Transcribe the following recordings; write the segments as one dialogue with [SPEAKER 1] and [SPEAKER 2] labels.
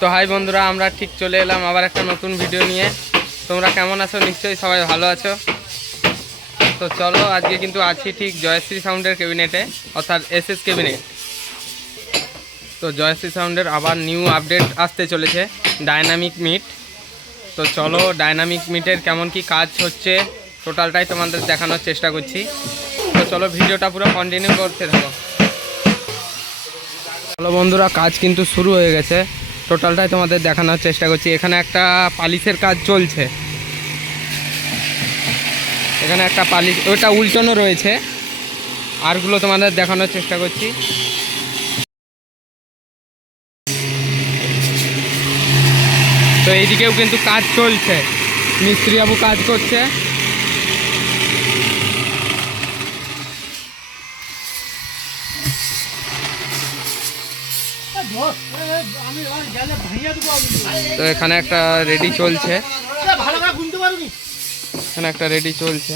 [SPEAKER 1] তো হাই বন্ধুরা, আমরা ঠিক চলে এলাম আবার একটা নতুন ভিডিও নিয়ে। তোমরা কেমন আছো? নিশ্চয়ই সবাই ভালো আছো। তো চলো, আজকে কিন্তু আছি ঠিক জয়শ্রী সাউন্ডের ক্যাবিনেটে অর্থাৎ এস এস ক্যাবিনেট তো জয়শ্রী সাউন্ডের আবার নিউ আপডেট আসতে চলেছে ডায়নামিক মিট তো চলো ডায়নামিক মিটের কেমন কি কাজ হচ্ছে টোটালটাই তোমাদের দেখানোর চেষ্টা করছি। তো চলো ভিডিওটা পুরো কন্টিনিউ করতে থাকো। চলো বন্ধুরা, কাজ কিন্তু শুরু হয়ে গেছে। টোটালটাই তোমাদের দেখানোর চেষ্টা করছি। এখানে একটা পালিশের কাজ চলছে। এখানে একটা পালিশ, ওটা উল্টানো রয়েছে। আরগুলো তোমাদের দেখানোর চেষ্টা করছি। তো এইদিকেও কিন্তু কাজ চলছে। মিস্ত্রি বাবু কাজ করছে। তো এখানে একটা রেডি চলছে। এখানে একটা রেডি চলছে।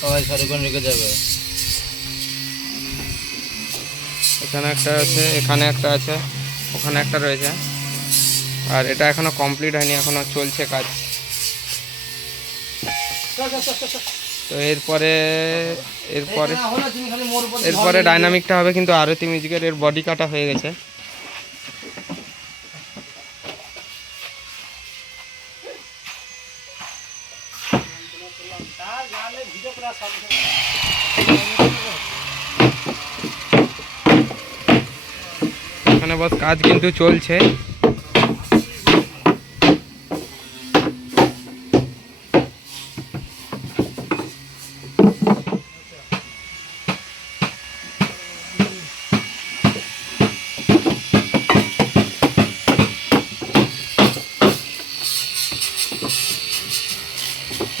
[SPEAKER 2] সবাই সারিক্ষণ রেখে যাবে।
[SPEAKER 1] এখানে একটা আছে এখানে একটা আছে ওখানে একটা রয়েছে। আর এটা এখনও কমপ্লিট হয়নি এখনও চলছে কাজ। তো এরপরে এরপরে এরপরে ডাইনামিকটা হবে কিন্তু আরতি মিউজিকের এর বডি কাটা হয়ে গেছে। এখানে বস কাজ কিন্তু চলছে।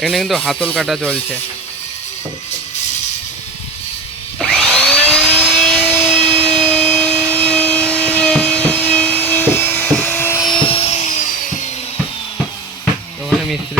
[SPEAKER 1] এখানে কিন্তু হাতল কাটা চলছে। ওখানে মিস্ত্রি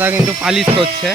[SPEAKER 1] দাদা কিন্তু পালিশ করছে।